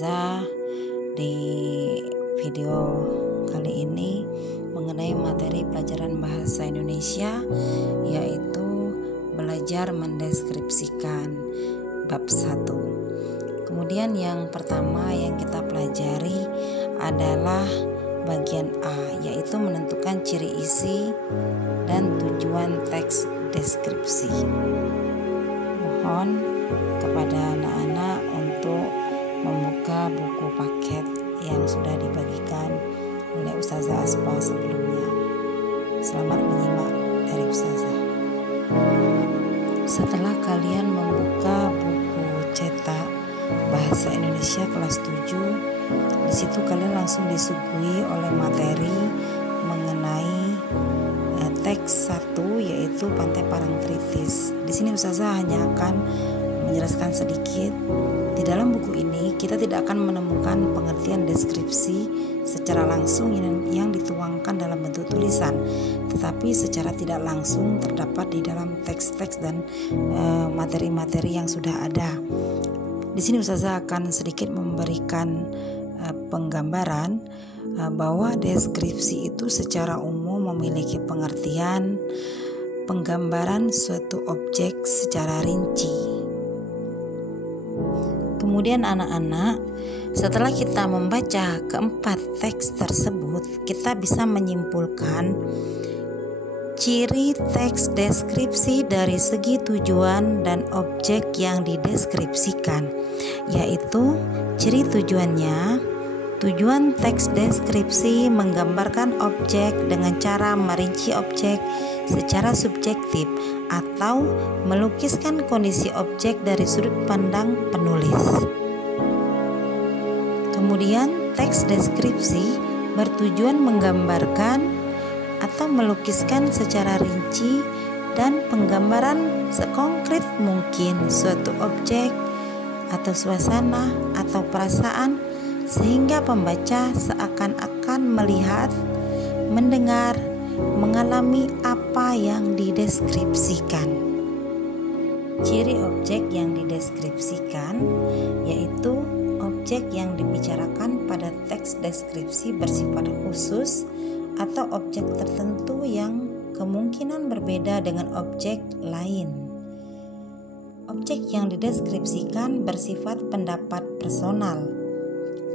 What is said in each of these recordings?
Ustazah di video kali ini mengenai materi pelajaran bahasa Indonesia, yaitu belajar mendeskripsikan bab 1. Kemudian yang pertama yang kita pelajari adalah bagian A, yaitu menentukan ciri isi dan tujuan teks deskripsi. Mohon kepada anak-anak untuk membuka buku paket yang sudah dibagikan oleh Ustazah Aspa sebelumnya. Selamat menyimak dari Ustazah. Setelah kalian membuka buku cetak bahasa Indonesia kelas 7, di situ kalian langsung disuguhi oleh materi mengenai teks 1, yaitu Pantai Parangtritis. Di sini Ustazah hanya akan menjelaskan sedikit. Di dalam buku ini kita tidak akan menemukan pengertian deskripsi secara langsung yang dituangkan dalam bentuk tulisan, tetapi secara tidak langsung terdapat di dalam teks-teks dan materi-materi yang sudah ada. Di sini Ustazah akan sedikit memberikan penggambaran bahwa deskripsi itu secara umum memiliki pengertian penggambaran suatu objek secara rinci. Kemudian anak-anak, setelah kita membaca keempat teks tersebut, kita bisa menyimpulkan ciri teks deskripsi dari segi tujuan dan objek yang dideskripsikan, yaitu ciri tujuannya. Tujuan teks deskripsi menggambarkan objek dengan cara merinci objek secara subjektif atau melukiskan kondisi objek dari sudut pandang penulis. Kemudian teks deskripsi bertujuan menggambarkan atau melukiskan secara rinci dan penggambaran sekonkret mungkin suatu objek atau suasana atau perasaan, sehingga pembaca seakan-akan melihat, mendengar, mengalami apa yang dideskripsikan. Ciri objek yang dideskripsikan yaitu objek yang dibicarakan pada teks deskripsi bersifat khusus atau objek tertentu yang kemungkinan berbeda dengan objek lain. Objek yang dideskripsikan bersifat pendapat personal.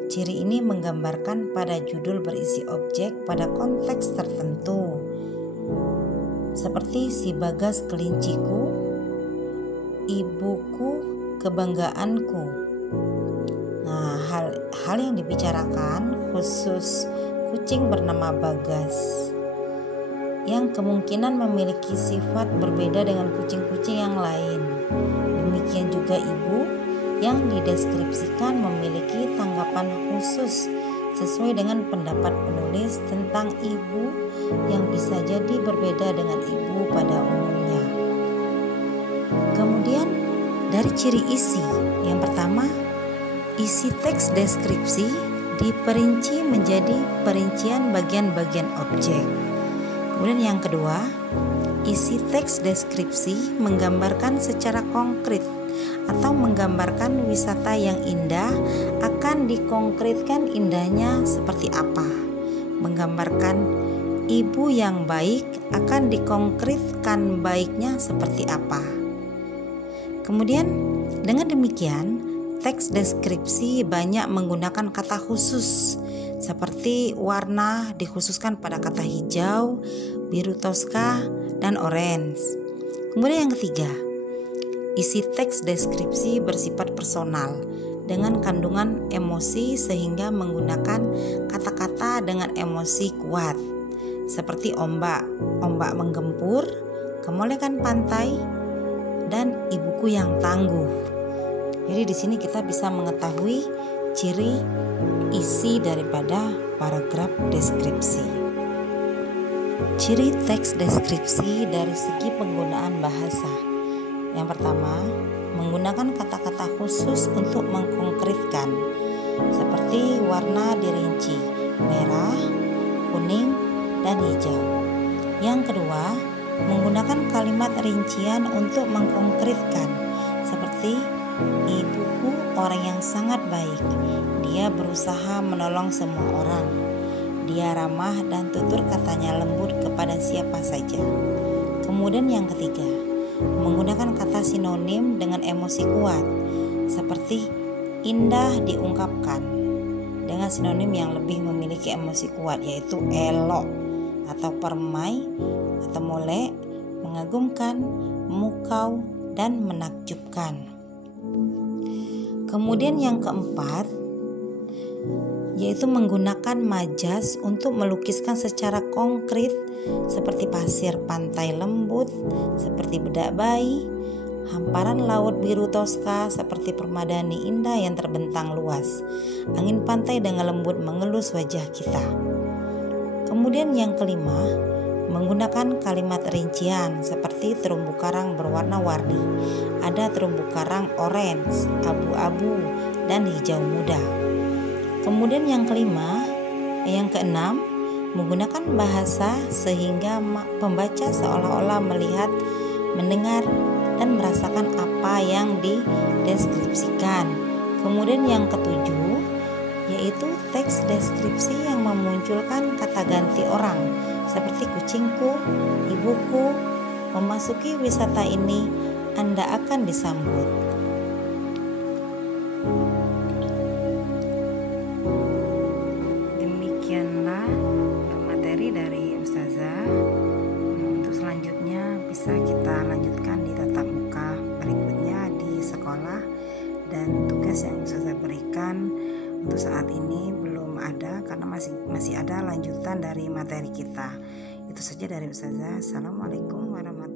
Ciri ini menggambarkan pada judul berisi objek pada konteks tertentu, seperti si Bagas kelinciku, ibuku kebanggaanku. Nah, hal yang dibicarakan khusus kucing bernama Bagas, yang kemungkinan memiliki sifat berbeda dengan kucing-kucing yang lain. Demikian juga ibu yang dideskripsikan memiliki tanggapan khusus sesuai dengan pendapat penulis tentang ibu yang bisa jadi berbeda dengan ibu pada umumnya. Kemudian dari ciri isi, yang pertama, isi teks deskripsi diperinci menjadi perincian bagian-bagian objek. Kemudian yang kedua, isi teks deskripsi menggambarkan secara konkret atau menggambarkan wisata yang indah akan dikonkretkan indahnya seperti apa. Menggambarkan ibu yang baik akan dikonkretkan baiknya seperti apa. Kemudian dengan demikian teks deskripsi banyak menggunakan kata khusus seperti warna dikhususkan pada kata hijau, biru toska, dan orange. Kemudian yang ketiga, isi teks deskripsi bersifat personal dengan kandungan emosi sehingga menggunakan kata-kata dengan emosi kuat seperti ombak menggempur, kemolekan pantai, dan ibuku yang tangguh. Jadi di sini kita bisa mengetahui ciri isi daripada paragraf deskripsi. Ciri teks deskripsi dari segi penggunaan bahasa. Yang pertama, menggunakan kata-kata khusus untuk mengkonkretkan, seperti warna dirinci, merah, kuning, dan hijau. Yang kedua, menggunakan kalimat rincian untuk mengkonkretkan, seperti Ibuku orang yang sangat baik. Dia berusaha menolong semua orang. Dia ramah dan tutur katanya lembut kepada siapa saja. Kemudian yang ketiga, menggunakan kata sinonim dengan emosi kuat, seperti indah diungkapkan, dengan sinonim yang lebih memiliki emosi kuat, yaitu elok atau permai atau molek, mengagumkan, memukau, dan menakjubkan. Kemudian yang keempat, yaitu menggunakan majas untuk melukiskan secara konkret seperti pasir pantai lembut seperti bedak bayi, hamparan laut biru toska seperti permadani indah yang terbentang luas, angin pantai dengan lembut mengelus wajah kita. Kemudian yang kelima, menggunakan kalimat rincian seperti terumbu karang berwarna-warni. Ada terumbu karang orange, abu-abu, dan hijau muda. Kemudian yang keenam, menggunakan bahasa sehingga pembaca seolah-olah melihat, mendengar, dan merasakan apa yang dideskripsikan. Kemudian yang ketujuh, yaitu teks deskripsi yang memunculkan kata ganti orang, seperti kucingku, ibuku, memasuki wisata ini, Anda akan disambut. Demikianlah materi dari Ustazah. Untuk selanjutnya bisa kita lanjutkan di tatap muka berikutnya di sekolah, dan tugas yang Ustazah berikan untuk saat ini belum ada karena masih ada lanjutan dari materi kita. Itu saja dari Ustazah. Assalamualaikum warahmatullahi wabarakatuh.